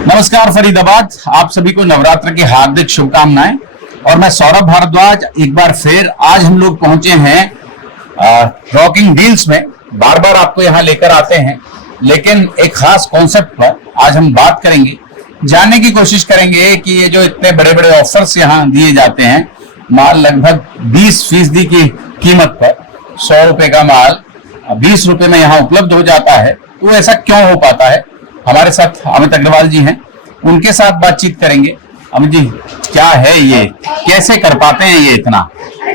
नमस्कार फरीदाबाद, आप सभी को नवरात्र की हार्दिक शुभकामनाएं। और मैं सौरभ भारद्वाज एक बार फिर आज हम लोग पहुंचे हैं रॉकिंग डील्स में। बार बार आपको यहां लेकर आते हैं, लेकिन एक खास कॉन्सेप्ट पर आज हम बात करेंगे, जानने की कोशिश करेंगे कि ये जो इतने बड़े बड़े ऑफर्स यहां दिए जाते हैं, माल लगभग 20% की कीमत पर 100 रुपए का माल 20 रुपए में यहाँ उपलब्ध हो जाता है, तो ऐसा क्यों हो पाता है। हमारे साथ अमित अग्रवाल जी हैं, उनके साथ बातचीत करेंगे। अमित जी, क्या है ये, कैसे कर पाते हैं ये इतना?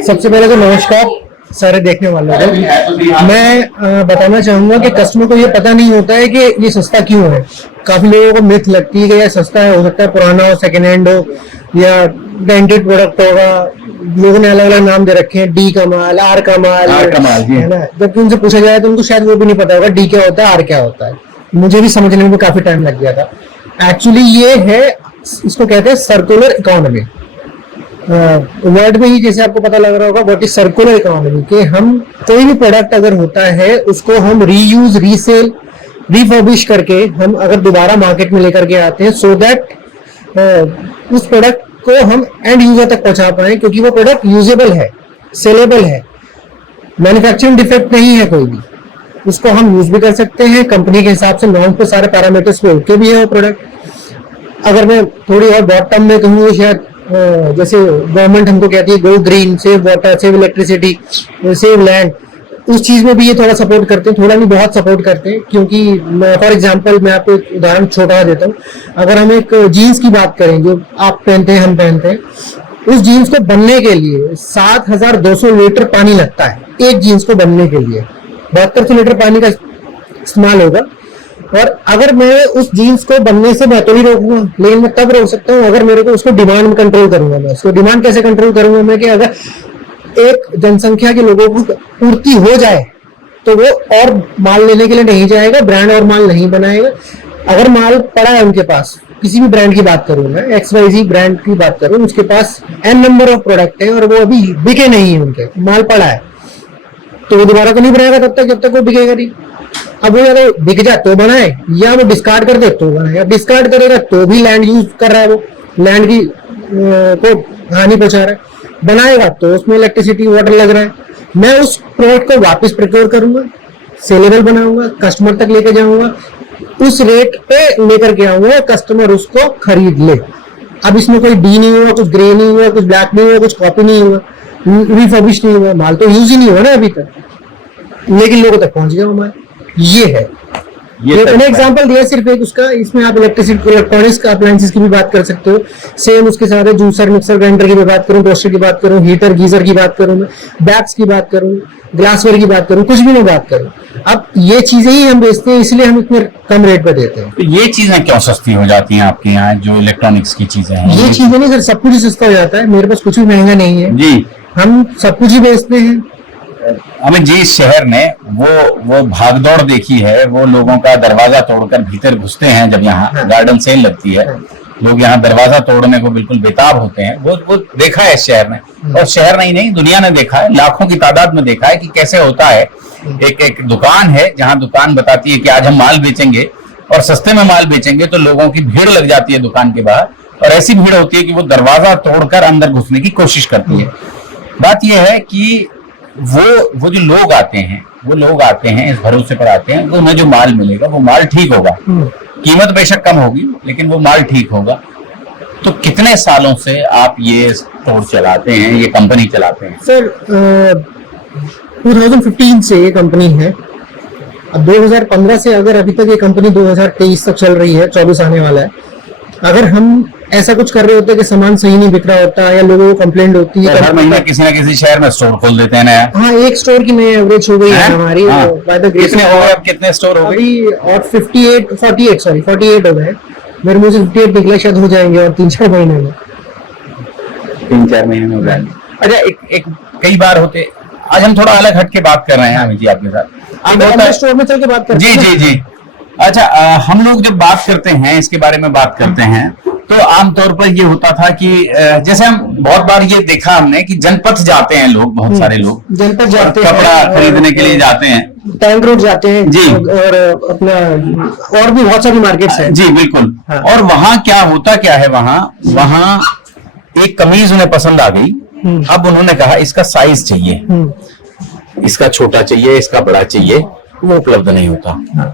सबसे पहले तो नमस्कार सारे देखने वालों को। मैं बताना चाहूंगा कि कस्टमर को ये पता नहीं होता है कि ये सस्ता क्यों है। काफी लोगों को मिथ लगती है कि ये सस्ता है, हो सकता है पुराना हो, सेकेंड हैंड हो या डेंटेड प्रोडक्ट होगा। लोगों ने अलग अलग नाम दे रखे हैं, डी का माल, आर का माल, है ना। जबकि उनसे पूछा जाए तो उनको शायद वो भी नहीं पता होगा डी क्या होता है, आर क्या होता है। मुझे भी समझने में काफी टाइम लग गया था। एक्चुअली ये है, इसको कहते हैं सर्कुलर इकोनॉमी। वर्ड में ही जैसे आपको पता लग रहा होगा, व्हाट इज सर्कुलर इकोनॉमी, कि हम कोई भी प्रोडक्ट अगर होता है उसको हम रीयूज, रीसेल, रिफर्बिश करके हम अगर दोबारा मार्केट में लेकर के आते हैं, सो दैट उस प्रोडक्ट को हम एंड यूजर तक पहुंचा पाए, क्योंकि वो प्रोडक्ट यूजेबल है, सेलेबल है, मैन्युफैक्चरिंग डिफेक्ट नहीं है कोई भी। उसको हम यूज भी कर सकते हैं, कंपनी के हिसाब से नॉर्म पे सारे पैरामीटर्स पे ओके भी है वो प्रोडक्ट। अगर मैं थोड़ी और बॉट टर्म में कहूँ, शायद जैसे गवर्नमेंट हमको कहती है go green, save water, save electricity, save land, उस चीज में भी ये थोड़ा सपोर्ट करते हैं, थोड़ा नहीं बहुत सपोर्ट करते हैं। क्योंकि फॉर एग्जांपल मैं आपको एक उदाहरण छोटा देता हूँ। अगर हम एक जीन्स की बात करें जो आप पहनते हैं, हम पहनते हैं, उस जीन्स को बनने के लिए 7200 लीटर पानी लगता है। एक जीन्स को बनने के लिए 7200 लीटर पानी का इस्तेमाल होगा। और अगर मैं उस जीन्स को बनने से मैं तो नहीं रोकूंगा, लेकिन मैं तब रोक सकता हूँ अगर मेरे को उसको डिमांड में कंट्रोल करूंगा। मैं उसको डिमांड कैसे कंट्रोल करूंगा मैं, कि अगर एक जनसंख्या के लोगों को पूर्ति हो जाए तो वो और माल लेने के लिए नहीं जाएगा, ब्रांड और माल नहीं बनाएगा। अगर माल पड़ा है उनके पास, किसी भी ब्रांड की बात करूं मैं, XYZ ब्रांड की बात करूं, उसके पास n नंबर ऑफ प्रोडक्ट है और वो अभी बिके नहीं है, उनके माल पड़ा है, तो वो दोबारा तो नहीं बनाएगा तब तक जब तक वो बिकेगा नहीं। अब वो या बिक जाए तो बनाए, या वो डिस्कार्ड कर दे तो बनाए। डिस्कार्ड करेगा तो भी लैंड यूज कर रहा है, वो लैंड की को हानि पहुंचा रहा है। बनाएगा तो उसमें इलेक्ट्रिसिटी, वाटर लग रहा है। मैं उस प्रोडक्ट को वापस प्रोक्योर करूंगा, सेलेबल बनाऊंगा, कस्टमर तक लेके जाऊंगा, उस रेट पे लेकर के आऊंगा, कस्टमर उसको खरीद ले। अब इसमें कोई डी नहीं हुआ, कुछ ग्रे नहीं हुआ, कुछ ब्लैक नहीं हुआ, कुछ कॉपी नहीं हुआ, रिफर्बिश नहीं हुआ, माल तो यूज ही नहीं हुआ ना अभी तक, लेकिन लोगों तक पहुंच गया हमारे। ये है, ये मैंने एग्जांपल दिया सिर्फ एक उसका। इसमें आप इलेक्ट्रिसिटी, इलेक्ट्रॉनिक्स का, अप्लायंसेस की भी बात कर सकते हो। सेम उसके साथ है जूसर, मिक्सर, ग्राइंडर की भी बात करूं, टोस्टर की बात करूं, हीटर, गीजर की बात करूं, मैं बैग्स की बात करूं, ग्लासवेयर की बात करूं, कुछ भी मैं बात करूं। अब ये चीजें ही हम बेचते हैं, इसलिए हम इतने कम रेट पे देते हैं। तो ये चीजें क्यों सस्ती हो जाती हैं आपके यहाँ, जो इलेक्ट्रॉनिक्स की चीजें हैं? ये चीजें नहीं सर, सब कुछ ही सस्ता हो जाता है। मेरे पास कुछ भी महंगा नहीं है जी, हम सब कुछ ही बेचते हैं। अमित जी, इस शहर ने वो भागदौड़ देखी है, वो लोगों का दरवाजा तोड़कर भीतर घुसते हैं जब यहाँ गार्डन सेल लगती है, लोग यहाँ दरवाजा तोड़ने को बिल्कुल बेताब होते हैं। वो देखा है इस शहर ने, और शहर नहीं दुनिया ने देखा है, लाखों की तादाद में देखा है कि कैसे होता है। एक दुकान है जहाँ दुकान बताती है कि आज हम माल बेचेंगे और सस्ते में माल बेचेंगे, तो लोगों की भीड़ लग जाती है दुकान के बाहर, और ऐसी भीड़ होती है कि वो दरवाजा तोड़कर अंदर घुसने की कोशिश करती है। बात यह है कि वो जो लोग आते हैं इस भरोसे पर आते हैं कि उन्हें जो माल मिलेगा वो माल ठीक होगा, कीमत बेशक कम होगी लेकिन वो माल ठीक होगा। तो कितने सालों से आप ये स्टोर चलाते हैं, ये कंपनी चलाते हैं? सर 2015 से ये कंपनी है। अब 2015 से अगर अभी तक ये कंपनी 2023 तक चल रही है, 24 आने वाला है। अगर हम ऐसा कुछ कर रहे होते कि सामान सही नहीं बिक रहा होता या लोगों को कंप्लेंट होती है, तो हर महीने किसी न किसी शहर में स्टोर खोल देते हैं नया। हाँ, एक स्टोर की नई एवरेज हो गई है हमारी। कितने स्टोर हो गए? और 48 हो गए। मेरे मुंह से 58 निकला, शायद हो जाएंगे और 3-4 महीने में। 3-4 महीने में हो जाएंगे। अच्छा, एक कई बार होते, आज हम थोड़ा अलग हट के बात कर रहे हैं अमित जी आपके साथ। आप स्टोर में चल के बात करते हैं। जी। अच्छा, हम लोग जब बात करते हैं, इसके बारे में बात करते हैं, तो आमतौर पर ये होता था कि जैसे हम बहुत बार ये देखा हमने कि जनपद जाते हैं लोग, बहुत सारे लोग जनपद जाते हैं, कपड़ा खरीदने के लिए जाते हैं, टैंक रोड जाते हैं जी। और अपना और भी बहुत सारी मार्केट्स हैं। जी बिल्कुल। हाँ। और वहां क्या होता क्या है, वहां एक कमीज उन्हें पसंद आ गई। अब उन्होंने कहा इसका साइज चाहिए, इसका छोटा चाहिए, इसका बड़ा चाहिए, वो उपलब्ध नहीं होता।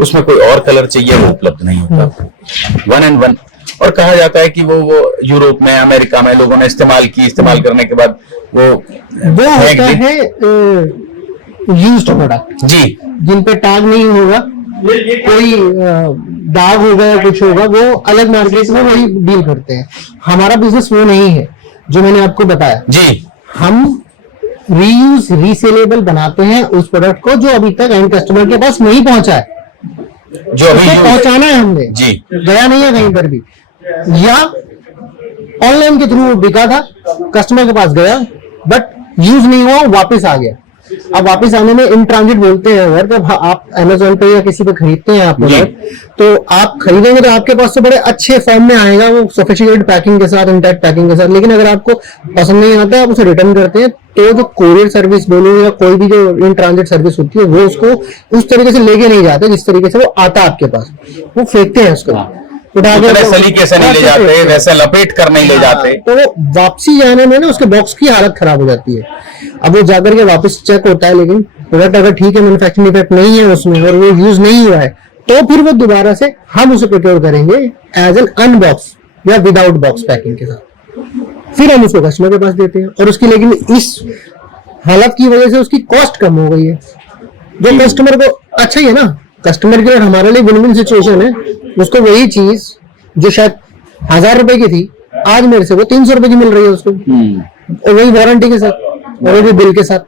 उसमें कोई और कलर चाहिए, वो उपलब्ध नहीं होता। 1 and 1। और कहा जाता है कि वो यूरोप में, अमेरिका में लोगों ने इस्तेमाल करने के बाद वो फेंक होता दी। है यूज्ड प्रोडक्ट, जी जिन पे टैग नहीं होगा, कोई दाग होगा या कुछ होगा, वो अलग मार्केट में वही डील करते हैं। हमारा बिजनेस वो नहीं है जो मैंने आपको बताया। जी हम रीयूज रीसेलेबल बनाते हैं उस प्रोडक्ट को जो अभी तक एंड कस्टमर के पास नहीं पहुंचा है, जो अभी उसे पहुंचाना है हमने। जी। गया नहीं है कहीं पर भी, या ऑनलाइन के थ्रू बिका था, कस्टमर के पास गया बट यूज नहीं हुआ, वापस आ गया। अब वापस आने में इन ट्रांजिट बोलते हैं। अगर जब आप अमेजोन पे या किसी पे खरीदते हैं आप प्रोडक्ट, तो आप खरीदेंगे तो आपके पास तो बड़े अच्छे फॉर्म में आएगा, वो सोफिस्टिकेटेड पैकिंग के साथ, इंटैक्ट पैकिंग के साथ। लेकिन अगर आपको पसंद नहीं आता है, आप उसे रिटर्न करते हैं, तो जो कोरियर सर्विस बोलो या कोई भी जो इन ट्रांजिट सर्विस होती है, वो उसको उस तरीके से लेके नहीं जाते जिस तरीके से वो आता है आपके पास। वो फेंकते हैं उसको, उठा के उतने सलीके से नहीं ले जाते, वैसे लपेट कर नहीं ले जाते। तो वो वापसी जाने में ना उसके बॉक्स की हालत खराब हो जाती है। अब वो जाकर के वापस चेक होता है, लेकिन प्रोडक्ट अगर ठीक है, मैन्युफैक्चरिंग डिफेक्ट नहीं है उसमें और वो यूज नहीं हुआ है, तो फिर वो दोबारा से हम उसे प्रोक्योर करेंगे एज एन अनबॉक्स या विदाउट बॉक्स पैकिंग के साथ। फिर हम उसको कस्टमर के पास देते हैं। और उसकी लेकिन इस हालत की वजह से उसकी कॉस्ट कम हो गई है, जो कस्टमर को अच्छा ही है ना। कस्टमर के लिए हमारे लिए विन विन सिचुएशन है। उसको वही चीज जो शायद 1000 रुपए की थी, आज मेरे से वो 300 रुपए की मिल रही है उसको, और वही वारंटी के साथ और वही बिल के साथ।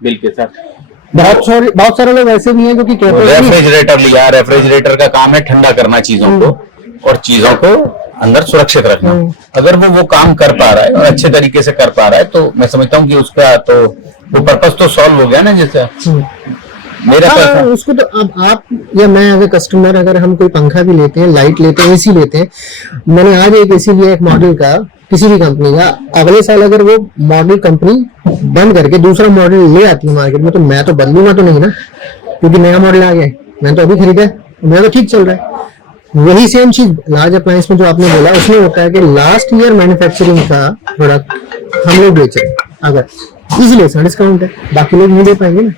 बहुत सारे लोग ऐसे भी हैं जो कि कहते हैं कि रेफ्रिजरेटर लिया, रेफ्रिजरेटर का काम है ठंडा करना चीजों को और चीजों को अंदर सुरक्षित रखना। अगर वो काम कर पा रहा है और अच्छे तरीके से कर पा रहा है, तो मैं समझता हूँ कि उसका तो वो पर्पस तो सॉल्व हो गया ना। जैसे मेरा हाँ, उसको तो अब आप या मैं एज ए कस्टमर, अगर हम कोई पंखा भी लेते हैं, लाइट लेते हैं, एसी लेते हैं, मैंने आज एक एसी लिया एक मॉडल का, किसी भी कंपनी का, अगले साल अगर वो मॉडल कंपनी बंद करके दूसरा मॉडल ले आती है मार्केट में, तो मैं तो बदलूंगा तो नहीं ना, क्योंकि नया मॉडल आ गया है, मैंने तो अभी खरीदा है, मेरा तो ठीक चल रहा है। वही सेम चीज लार्ज अप्लायंस में जो आपने बोला, उसमें होता है कि लास्ट ईयर मैन्युफैक्चरिंग का प्रोडक्ट हम लोग बेच रहे हैं, अगर इजीली डिस्काउंट है, बाकी लोग नहीं दे पाएंगे ना,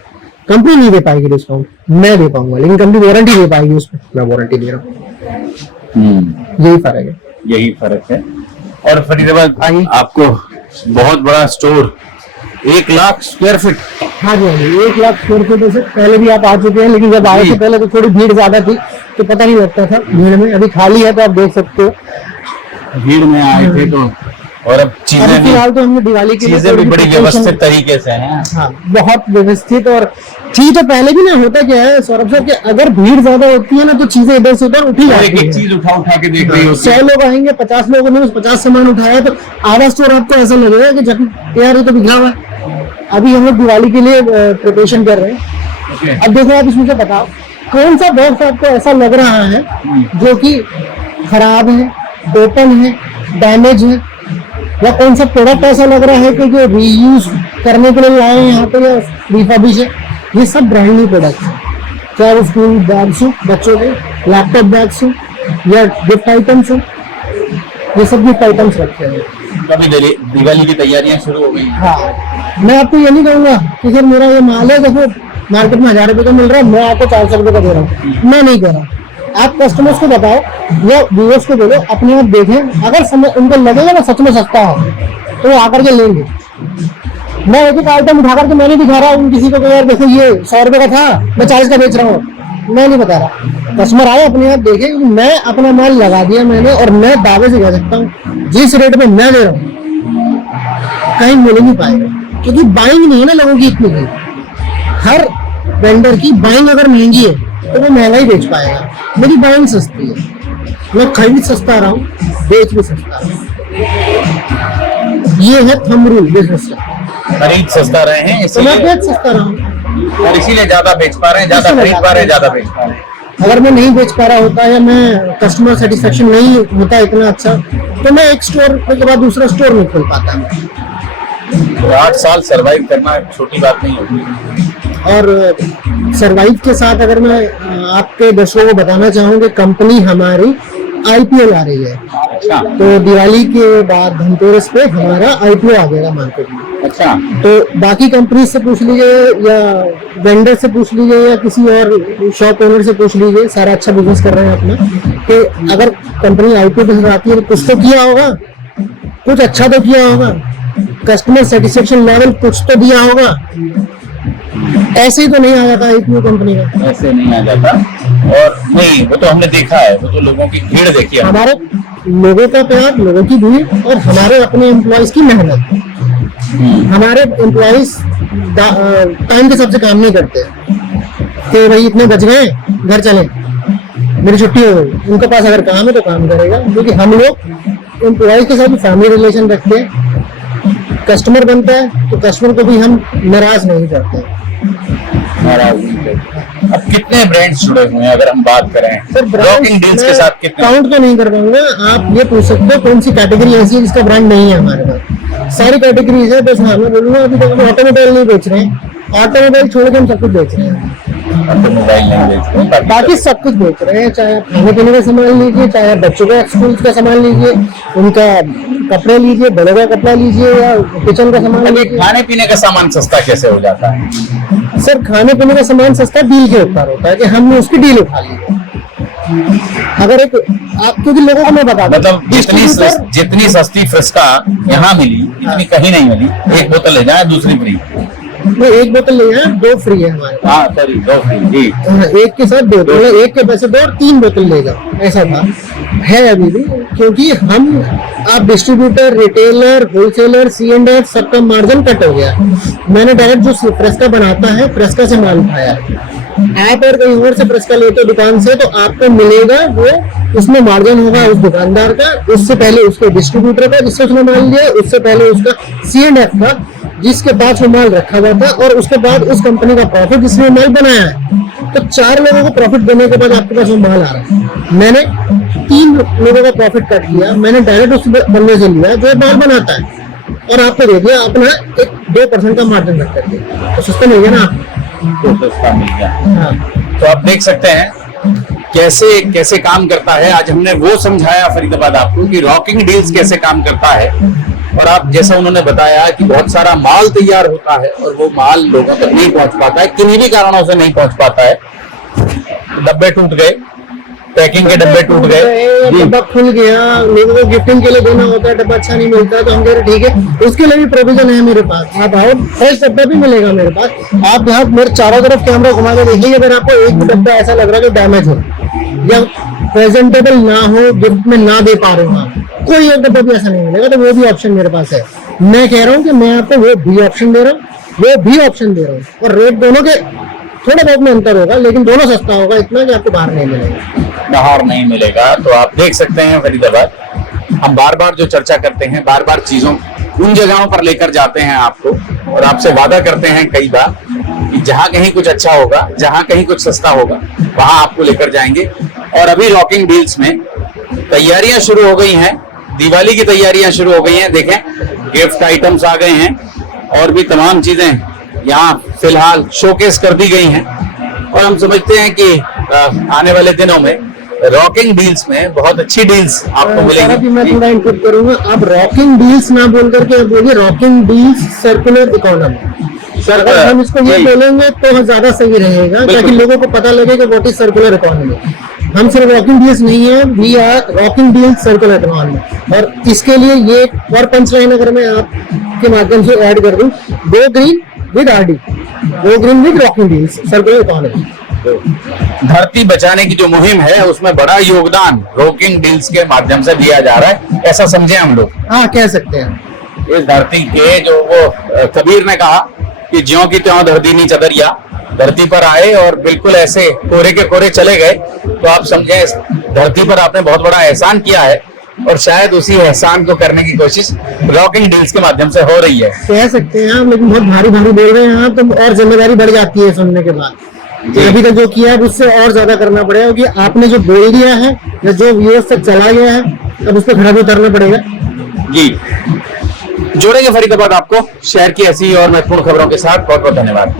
कंपनी नहीं दे पाएगी डिस्काउंट, मैं दे पाऊंगा, लेकिन कंपनी वारंटी दे पाएगी उसमें, मैं वारंटी दे रहा हूँ। यही फर्क है। यही फर्क है। और फरीदाबाद आपको बहुत बड़ा स्टोर, 1 लाख स्क्वायर फीट। हाँ जी, हाँ जी, 1 लाख स्क्वायर फीट से पहले भी आप आ चुके हैं, लेकिन जब आए थे पहले तो थोड़ी भीड़ ज्यादा थी, तो पता नहीं लगता था भीड़ में। अभी खाली है तो आप देख सकते हो। भीड़ में आए थे तो, और अब चीजें फिलहाल तो हमने दिवाली के लिए चीजें भी बड़ी व्यवस्थित तरीके से हैं। हाँ, बहुत व्यवस्थित। और चीज तो पहले भी ना होता क्या है सौरभ सर, कि अगर भीड़ ज्यादा होती है ना, तो चीजें इधर से उधर उठी जाती एक है। एक चीज उठा के देख रही होती 100 लोग आएंगे, 50 लोगों ने 50 सामान उठाया, तो आधा स्टोर आपको ऐसा लगेगा कि जब यार ये तो बिखरा हुआ है। अभी हम लोग दिवाली के लिए प्रिपरेशन कर रहे हैं। अब देखो आप इसमें से बताओ कौन सा बॉक्स आपको ऐसा लग रहा है जो कि खराब है, ओपन है, डैमेज है, या कौन सा प्रोडक्ट ऐसा लग रहा है कि जो रीयूज करने के लिए लाए हैं यहाँ पे या रिफर्बिश है। ये सब ब्रांड न्यू प्रोडक्ट है, चाहे वो स्कूल बैग्स हो, बच्चों के लैपटॉप बैग्स हो या गिफ्ट आइटम्स हो, ये सब गिफ्ट आइटम्स रखे हैं। अभी दिवाली की तैयारियां शुरू हो गई। हाँ, मैं आपको ये नहीं कहूंगा कि सर मेरा ये माल है देखो मार्केट में 1000 रुपए का मिल रहा है, मैं आपको 400 रुपए का दे रहा हूँ, मैं नहीं कह रहा। आप कस्टमर्स को बताओ या व्यूअर्स को बोलो, अपने आप देखें, अगर उनको लगेगा ना सच में सस्ता हो तो वो आकर के लेंगे। मैं एक एक आइटम उठा करके मैं नहीं दिखा रहा हूँ किसी को, यार देखो ये 100 रुपए का था, मैं 40 का बेच रहा हूँ, मैं नहीं बता रहा। कस्टमर आए अपने आप देखे, मैं अपना माल लगा दिया मैंने, और मैं दावे से कह सकता हूँ जिस रेट में मैं दे रहा हूँ कहीं मिल नहीं पाएगा, क्योंकि बाइंग नहीं है ना लोगों की इतनी भी। हर वेंडर की बाइंग अगर महंगी है तो वो महंगा ही बेच पाएगा। मेरी बाइंग सस्ती है, मैं खरीद सस्ता रहा हूँ, बेच भी सस्ता रहा हूँ। ये है थंब रूल बिजनेस का। खरीद सस्ता रहे हैं तो मैं बेच सस्ता रहा हूँ, और इसीलिए ज्यादा बेच पा रहे हैं, ज्यादा खरीद पा रहे हैं, ज्यादा बेच पा रहे हैं। अगर मैं नहीं बेच पा रहा होता या मैं कस्टमर सेटिस्फेक्शन नहीं होता इतना अच्छा, तो मैं एक स्टोर के बाद दूसरा स्टोर नहीं खोल पाता। तो 8 साल सरवाइव करना छोटी बात नहीं होती। और सरवाइव के साथ अगर मैं आपके दर्शकों को बताना चाहूँ कि कंपनी हमारी IPO आ रही है। अच्छा तो दिवाली के बाद धनतेरस पे हमारा IPO आ जाएगा मार्केट में। अच्छा। तो बाकी कंपनी से पूछ लीजिए या वेंडर से पूछ लीजिए या किसी और शॉप ओनर से पूछ लीजिए, सारा अच्छा बिजनेस कर रहे हैं अपना, कि अगर कंपनी IPO पे आती है तो कुछ तो किया होगा, कुछ अच्छा तो किया होगा, कस्टमर सेटिस्फेक्शन लेवल कुछ तो दिया होगा। ऐसे ही तो नहीं आ जाता IPO कंपनी का, ऐसे नहीं आ जाता। और नहीं, वो तो हमने देखा है, वो तो लोगों की भीड़ देखी है। हमारे लोगों का प्यार, लोगों की भीड़ और हमारे अपने एम्प्लॉयज की मेहनत। हमारे एम्प्लॉयज टाइम के हिसाब से काम नहीं करते कि भाई इतने बज गए घर चले, मेरी छुट्टी हो गई। उनके पास अगर काम है तो काम करेगा, क्योंकि हम लोग एम्प्लॉयज के साथ फैमिली रिलेशन रखते हैं। कस्टमर बनता है तो कस्टमर को भी हम नाराज नहीं करते। अब कितने ब्रांड्स जुड़े हुए हैं अगर हम बात करें रॉकिंग डील्स के साथ? कितने? काउंट तो नहीं कर पाऊंगा। आप ये पूछ सकते हो कौन सी कैटेगरी ऐसी है जिसका ब्रांड नहीं है हमारे पास? सारी कैटेगरीज है। बस हाँ, मैं बोलूंगा अभी तक हम ऑटोमोबाइल नहीं बेच रहे हैं, ऑटोमोबाइल छोड़ के हम सब कुछ बेच रहे हैं। ऑटोमोबाइल नहीं बेच रहे, बाकी सब कुछ बेच रहे हैं, चाहे आप खाने पीने का सामान लीजिए, चाहे आप बच्चों का स्कूल का सामान लीजिए, उनका कपड़े लीजिए, बड़ों का कपड़ा लीजिए या किचन का सामान लीजिए। खाने पीने का सामान सस्ता कैसे हो जाता है? सर खाने पीने का सामान सस्ता डील के ऊपर होता है कि हमने उसकी डील उठा ली है। अगर एक आप, क्योंकि लोगों को मैं बता दूं, मतलब जितनी सस्ती फ्रिस्का यहाँ मिली इतनी कहीं नहीं मिली। एक बोतल ले जाए दूसरी फ्री। नहीं, एक बोतल ले जाए, 2 फ्री है हमारे पास। हाँ सॉरी, 2 फ्री जी। एक के साथ 2, तो एक के पैसे 2 और 3 बोतल ले जाओ, ऐसा था। है अभी भी, क्योंकि हम आप डिस्ट्रीब्यूटर, रिटेलर, होलसेलर, C&F सबका मार्जिन कट हो गया। मैंने डायरेक्ट जो फ्रेस्का बनाता है फ्रेस्का से माल उठाया है। आप और कहीं और से फ्रेस्का लेते हो दुकान से तो आपको मिलेगा वो, उसमें मार्जिन होगा उस दुकानदार का, उससे पहले उसके डिस्ट्रीब्यूटर का जिससे उसने माल लिया, उससे पहले उसका C&F का जिसके पास वो माल रखा हुआ था, और उसके बाद उस कंपनी का प्रॉफिट जिसने माल बनाया है। तो 4 लोगों को प्रॉफिट देने के बाद आपके पास वो माल आ रहा है। मैंने 3 लोगों का प्रॉफिट कट किया, मैंने डायरेक्ट उस बंदे से लिया जो माल बनाता है और आपको दे दिया अपना एक 2% का मार्जिन रख करके। तो सस्ता मिल गया ना आपको, तो सस्ता मिल गया। हाँ। तो आप देख सकते हैं कैसे कैसे काम करता है। आज हमने वो समझाया फरीदाबाद आपको कि रॉकिंग डील्स कैसे काम करता है। और आप जैसा उन्होंने बताया कि बहुत सारा माल तैयार होता है और वो माल लोगों तक नहीं पहुंच पाता है, किन्हीं भी कारणों से नहीं पहुंच पाता है। डब्बे टूट गए, पैकिंग के डब्बे टूट गए, डब्बा खुल गया, लोगों को गिफ्टिंग के लिए देना होता है, डब्बा अच्छा नहीं मिलता तो हम कह रहे ठीक है, उसके लिए भी प्रोविजन है मेरे पास। आप आओ, फ्रेश डब्बा भी मिलेगा मेरे पास। आप यहाँ मेरे चारों तरफ कैमरा घुमा के देखिए, अगर आपको एक भी डब्बा ऐसा लग रहा है कि डैमेज हो या प्रेजेंटेबल ना हो, गिफ्ट में ना दे पा रहे हो आप, कोई एक डब्बा भी ऐसा नहीं मिलेगा, तो वो भी ऑप्शन मेरे पास है। मैं कह रहा हूँ कि मैं आपको वो भी ऑप्शन दे रहा हूँ, वो भी ऑप्शन दे रहा हूँ, और रेट दोनों के थोड़ा बहुत में अंतर होगा, लेकिन दोनों सस्ता होगा, इतना कि आपको बाहर नहीं मिलेगा। बाहर नहीं मिलेगा। तो आप देख सकते हैं फरीदाबाद, हम बार बार जो चर्चा करते हैं, बार बार चीजों उन जगहों पर लेकर जाते हैं आपको, और आपसे वादा करते हैं कई बार कि जहां कहीं कुछ अच्छा होगा, जहां कहीं कुछ सस्ता होगा, वहां आपको लेकर जाएंगे। और अभी रॉकिंग डील्स में तैयारियां शुरू हो गई हैं, दिवाली की तैयारियां शुरू हो गई हैं। देखें, गिफ्ट आइटम्स आ गए हैं और भी तमाम चीजें यहाँ फिलहाल शोकेस कर दी गई हैं। और हम समझते हैं कि आने वाले दिनों में रॉकिंग डील्स में बहुत अच्छी डील्स आपको मिलेंगी। मैं थोड़ा इनपुट करूंगा, आप रॉकिंग डील्स ना बोल करके बोलिए rocking deals circular economy. Sir अगर हम इसको ये बोलेंगे तो ज्यादा सही रहेगा, ताकि लोगों को पता लगे कि व्हाट इज सर्कुलर इकोनॉमी। हम सिर्फ रॉकिंग डील्स नहीं है, we are rocking deals circular economy. और इसके लिए ये और पंचलाइन अगर मैं आपके माध्यम से ऐड कर दूं, go green with RD, go green with rocking deals circular economy. धरती बचाने की जो मुहिम है उसमें बड़ा योगदान रॉकिंग डील्स के माध्यम से दिया जा रहा है, ऐसा समझे हम लोग। हाँ, कह सकते हैं। इस धरती के जो वो कबीर ने कहा कि ज्यों की त्यों धरती नी चदरिया, धरती पर आए और बिल्कुल ऐसे कोरे के कोरे चले गए, तो आप समझे इस धरती पर आपने बहुत बड़ा एहसान किया है, और शायद उसी एहसान को करने की कोशिश रॉकिंग डील्स के माध्यम से हो रही है। कह सकते हैं आप, लेकिन बहुत भारी भारी बोल रहे हैं आप, तो और जिम्मेदारी बढ़ जाती है सुनने के बाद। अभी तक जो किया है उससे और ज्यादा करना पड़ेगा, क्योंकि आपने जो बोल दिया है या जो व्यूअर्स तक चला गया है, अब उस पर खड़ा भी उतरना पड़ेगा। जी, जोड़ेंगे फरीदाबाद आपको शहर की ऐसी और महत्वपूर्ण खबरों के साथ। बहुत बहुत धन्यवाद।